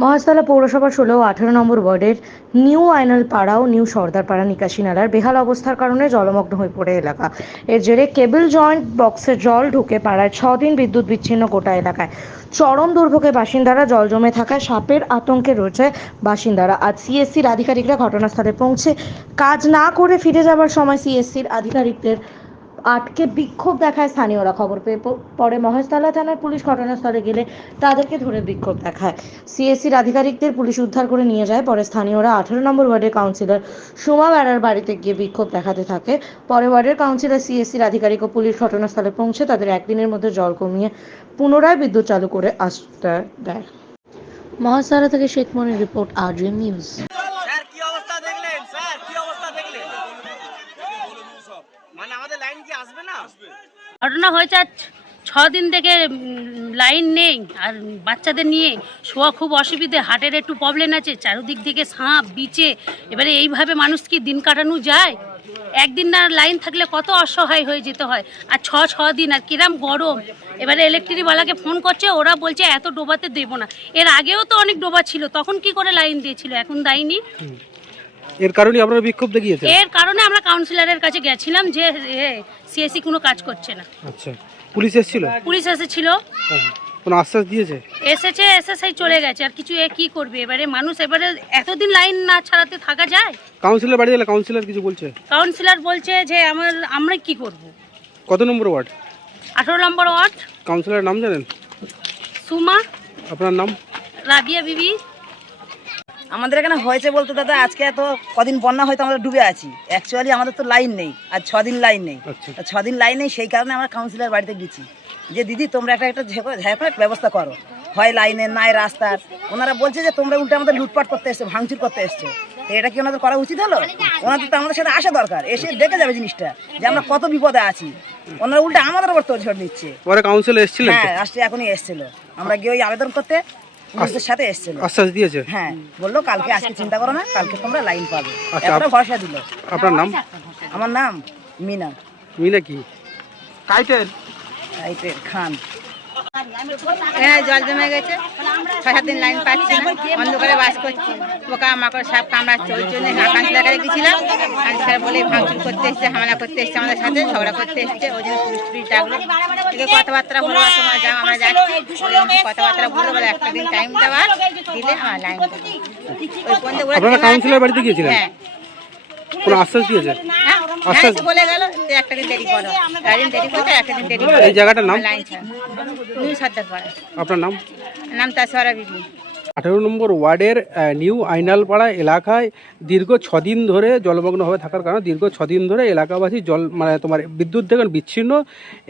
মহাস্থালা পৌরসভা 16 ও 18 নম্বর ওয়ার্ডের নিউ আইনাল পাড়া ও নিউ সর্দারপাড়া নিকাশি নালার বেহাল অবস্থার কারণে জলমগ্ন হয়ে পড়ে এলাকা। এর জেরে কেবল জয়েন্ট বক্সে জল ঢুকে পাড়ায় 6 দিন বিদ্যুৎ বিচ্ছিন্ন গোটা এলাকায়। চরম দুর্ভোগে বাসিন্দারা, জল জমে থাকায় সাপের আতঙ্কে রয়েছে বাসিন্দারা। আজ সিএসসির আধিকারিকরা ঘটনাস্থলে পৌঁছে কাজ না করে ফিরে যাবার সময় সিএসসির আধিকারিকদের আটকে বিক্ষোভ দেখায় স্থানীয়রা। খবর পেয়ে পরে মহেশতলা থানার পুলিশ ঘটনাস্থলে গেলে তাদেরকে ধরে বিক্ষোভ দেখায়। সিএসসির আধিকারিকদের পুলিশ উদ্ধার করে নিয়ে যায়। পরে স্থানীয়রা 18 নম্বর ওয়ার্ডের কাউন্সিলর সুমা বেড়ার বাড়িতে গিয়ে বিক্ষোভ দেখাতে থাকে। পরে ওয়ার্ডের কাউন্সিলর, সিএসসির আধিকারিক ও পুলিশ ঘটনাস্থলে পৌঁছে তাদের একদিনের মধ্যে জল কমিয়ে পুনরায় বিদ্যুৎ চালু করে আশ্রয় দেয়। মহেশতলা থেকে শেখ মনির রিপোর্ট, আরজিএন নিউজ। ঘটনা হয়েছে 6 দিন থেকে লাইন নেই, আর বাচ্চাদের নিয়ে শোয়া খুব অসুবিধে, হার্টের একটু প্রবলেম আছে, চারিদিক থেকে সাপ বিচে, এবারে এইভাবে মানুষ কি দিন কাটানো যায়? একদিন না লাইন থাকলে কত অসহায় হয়ে যেতে হয়, আর ছ দিন, আর কিরাম গরম। এবারে ইলেকট্রিকওয়ালাকে ফোন করছে, ওরা বলছে এত ডোবাতে দেবো না। এর আগেও তো অনেক ডোবা ছিল, তখন কি করে লাইন দিয়েছিল, এখন দেয়নি। এর কারণে আপনারা বিক্ষোভ দেখিয়েছেন? এর কারণে আমরা কাউন্সিলরের কাছে গেছিলাম যে সিএসসি কোনো কাজ করছে না। আচ্ছা, পুলিশ এসেছিল? পুলিশ এসেছিল। কোনো আশ্বাস দিয়েছে? এসএসআই চলে গেছে, আর কিছু কি করবে এবারে মানুষ? এবারে এতদিন লাইন না ছাড়াতে থাকা যায়? কাউন্সিলর বাড়ি গেলে কাউন্সিলর কিছু বলছে? কাউন্সিলর বলছে যে আমরা কি করব। কত নম্বর ওয়ার্ড? 18 নম্বর ওয়ার্ড। কাউন্সিলরের নাম জানেন? সুমা। আপনার নাম? রাবিয়া বিবি। আমাদের এখানে হয়েছে বলতে দাদা, আজকে এত কদিন বন্যা হয়তো আমরা ডুবে আছি। অ্যাকচুয়ালি আমাদের তো লাইন নেই, আর 6 দিন লাইন নেই। 6 দিন লাইন নেই, সেই কারণে আমরা কাউন্সিলর বাড়িতে গেছি যে দিদি তোমরা একটা ব্যবস্থা করো, হয় লাইনের নাই রাস্তার। ওনারা বলছে যে তোমরা উল্টে আমাদের লুটপাট করতে এসছো, ভাঙচুর করতে এসছো। এটা কি ওনাদের করা উচিত হলো? ওনাদের তো আমাদের সাথে আসা দরকার, এসে দেখে যাবে জিনিসটা যে আমরা কত বিপদে আছি। ওনারা উল্টে আমাদের উপর তোড় ঝড় দিচ্ছে। পরে কাউন্সিলর এসেছিলেন? হ্যাঁ, আসছে, এখনই এসেছিল। আমরা গিয়ে ওই আবেদন করতে পুলিশের সাথে এসেছিল। আশ্বাস দিয়েছে? হ্যাঁ, বললো কালকে, আজকে চিন্তা করো না, কালকে তোমরা লাইন পাবে। এতটা ভরসা দিল। আপনার নাম? আমার নাম মিনা। মিনা কি? টাইটেল? খান। হ্যাঁ, জল জমে গেছে, 6-7 দিন লাইন পাচ্ছি না, অন্ধকারে বাস করছি, পোকা মাকড় সাপ কামড়াচ্ছে। ওই জন্য কাউন্সিলরে গেছিলাম, কাউন্সিলর বলে ভাঙচুর করতে এসছে, হামলা করতে এসছে, আমাদের সাথে ঝগড়া করতে এসছে। ওই জন্য পুলিশ ডাকলো, থেকে কথাবার্তা হলো, তোমার যাও আমরা যাচ্ছি। কথাবার্তা বলে বলে একটা দিন টাইম দেওয়া দিলে আমার লাইন দেবো। ওই পর্যন্ত আপনারা কাউন্সিলর বাড়িতে গিয়েছিলেন? হ্যাঁ। কোনো আশ্বাস দিয়েছে? হ্যাঁ, বলে গেল যে একটা দিন দেরি করো, একদিন দেরি করতে, একটা দিন দেরি করো। এই জায়গাটার নাম? লাইন ছাড়া নিউ সর্দারপাড়া। আপনার নাম? নাম তাসওয়ারা বিবি। 18 নম্বর ওয়ার্ডের নিউ আইনালপাড়া এলাকায় দীর্ঘ 6 দিন ধরে জলমগ্ন হয়ে থাকার কারণে দীর্ঘ 6 দিন ধরে এলাকাবাসী তোমার বিদ্যুৎ থেকে বিচ্ছিন্ন,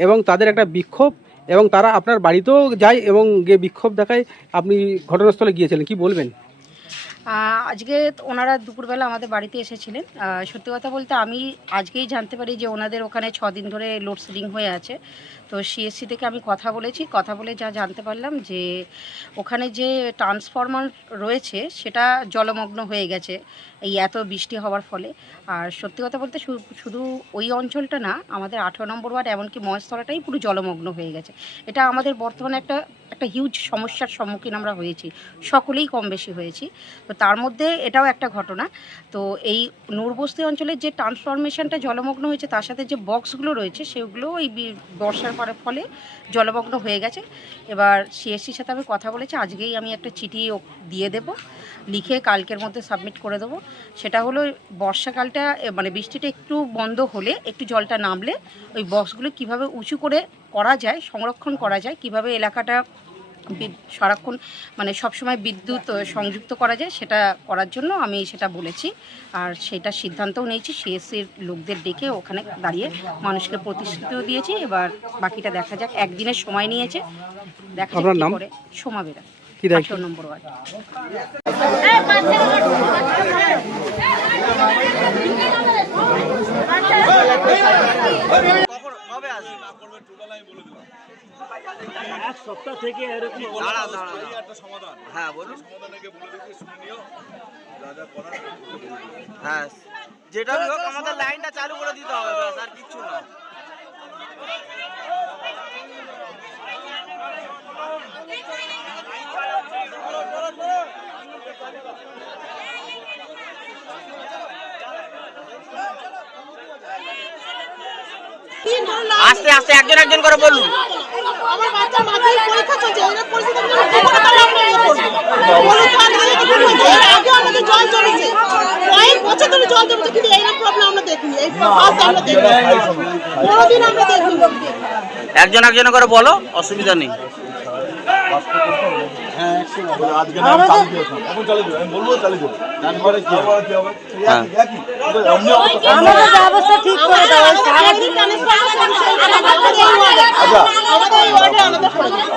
এবং তাদের একটা বিক্ষোভ, এবং তারা আপনার বাড়িতেও যায় এবং গিয়ে বিক্ষোভ দেখায়। আপনি ঘটনাস্থলে গিয়েছিলেন, কি বলবেন? আজকে ওনারা দুপুরবেলা আমাদের বাড়িতে এসেছিলেন। সত্যি কথা বলতে আমি আজকেই জানতে পারি যে ওনাদের ওখানে 6 দিন ধরে লোডশেডিং হয়ে আছে। তো সিএসসি থেকে আমি কথা বলেছি, কথা বলে যা জানতে পারলাম যে ওখানে যে ট্রান্সফরমার রয়েছে সেটা জলমগ্ন হয়ে গেছে এই এত বৃষ্টি হওয়ার ফলে। আর সত্যি কথা বলতে শুধু ওই অঞ্চলটা না, আমাদের 18 নম্বর ওয়ার্ড এমনকি মহেশতলাটাই পুরো জলমগ্ন হয়ে গেছে। এটা আমাদের বর্তমানে একটা হিউজ সমস্যার সম্মুখীন আমরা হয়েছি, সকলেই কম বেশি হয়েছি। তো তার মধ্যে এটাও একটা ঘটনা। তো এই নূরবস্তি অঞ্চলের যে ট্রান্সফরমেশনটা জলমগ্ন হয়েছে, তার সাথে যে বক্সগুলো রয়েছে সেগুলো এই বর্ষার ফলে জলমগ্ন হয়ে গেছে। এবার সিএসসির সাথে আমি কথা বলেছি, আজকেই আমি একটা চিঠি দিয়ে দেব, লিখে কালকের মধ্যে সাবমিট করে দেবো। সেটা হলো বর্ষাকালটা মানে বৃষ্টিটা একটু বন্ধ হলে, একটু জলটা নামলে ওই বক্সগুলো কিভাবে উঁচু করে করা যায়, সংরক্ষণ করা যায়, কিভাবে এলাকাটা সারাক্ষণ মানে সবসময় বিদ্যুৎ সংযুক্ত করা যায়, সেটা করার জন্য আমি সেটা বলেছি। আর সেটা সিদ্ধান্তও নিয়েছি, সিএসসির লোকদের ডেকে ওখানে দাঁড়িয়ে মানুষকে প্রতিশ্রুতিও দিয়েছি। এবার বাকিটা দেখা যাক, একদিনের সময় নিয়েছে, দেখা যাক কি করে। সোমা বেরা, 18 নম্বর ওয়ার্ড। এক সপ্তাহ থেকে এরকম সমাধান। হ্যাঁ বলুন। হ্যাঁ, যেটা হোক আমাদের লাইনটা চালু করে দিতে হবে, আর কিচ্ছু না। আস্তে আস্তে একজন একজন করে বলুন। আমার বাচ্চার মাধ্যমিক পরীক্ষা চলছে, এর পরিস্থিতি কি করে তাহলে আমরা ইয়ে করব? বলুন তো আগে এর আগে আমাদের জল জমেছে, কয়েক বছর ধরে জল জমেছে, কিন্তু এই প্রবলেম আমরা দেখিনি, এই ফার্স্ট আমরা দেখিনি, কোনোদিন আমরা দেখিনি। একজন একজন করে বলো, অসুবিধা নেই। আমাদের ব্যবস্থা ঠিক করে দাও, সারাদিন আমাদের এই ওয়ার্ডে আমাদের করে দাও।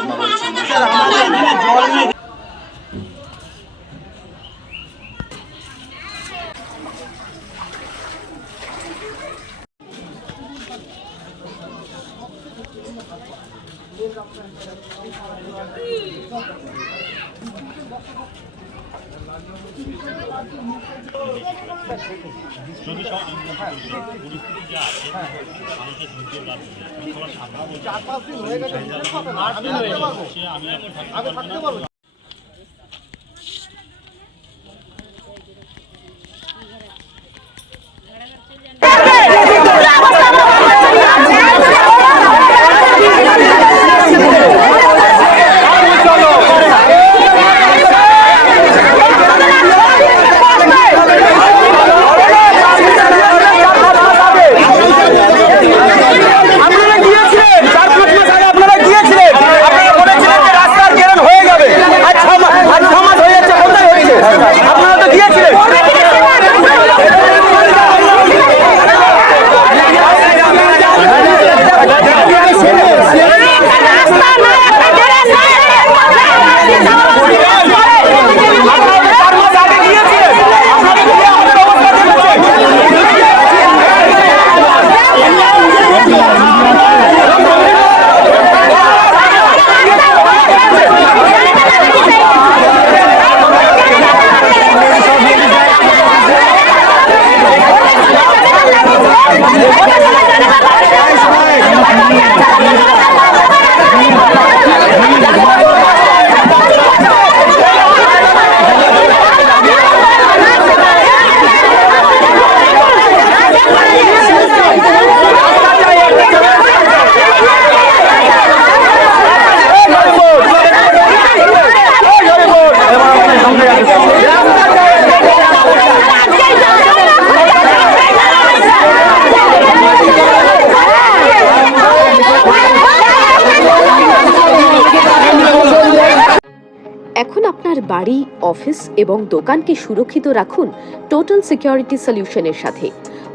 এখন আপনার বাড়ি, অফিস এবং দোকানকে সুরক্ষিত রাখুন টোটাল সিকিউরিটি সলিউশনের সাথে।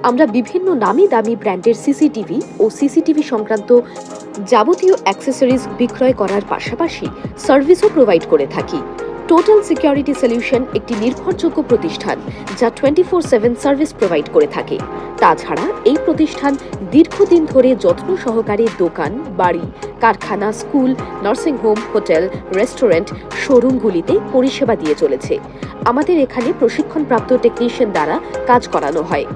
আমরা বিভিন্ন নামি দামি ব্র্যান্ডের সিসিটিভি ও সিসিটিভি সংক্রান্ত যাবতীয় অ্যাক্সেসরিজ বিক্রয় করার পাশাপাশি সার্ভিসও প্রোভাইড করে থাকি। টোটাল সিকিউরিটি সলিউশন একটি নির্ভরযোগ্য প্রতিষ্ঠান যা 24/7 সার্ভিস প্রোভাইড করে থাকে। তাছাড়া এই প্রতিষ্ঠান দীর্ঘদিন ধরে যত্ন সহকারে দোকান, বাড়ি, কারখানা, স্কুল, নার্সিংহোম, হোটেল, রেস্টুরেন্ট, শোরুমগুলিতে পরিষেবা দিয়ে চলেছে। আমাদের এখানে প্রশিক্ষণপ্রাপ্ত টেকনিশিয়ান দ্বারা কাজ করানো হয়।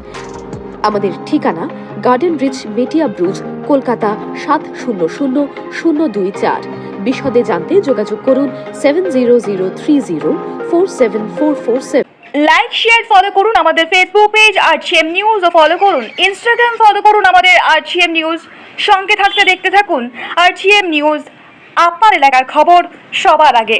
আমাদের ঠিকানা গার্ডেন রিচ, মেটিয়া ব্রুজ, কলকাতা 700024। বিশদে জানতে যোগাযোগ করুন 7003047447। লাইক, শেয়ার, ফলো করুন আমাদের ফেসবুক পেজ RGM নিউজ ও ফলো করুন ইনস্টাগ্রাম, ফলো করুন আমাদের RGM নিউজ। সঙ্গে থাকতে দেখতে থাকুন RGM নিউজ, আপনার এলাকার খবর সবার আগে।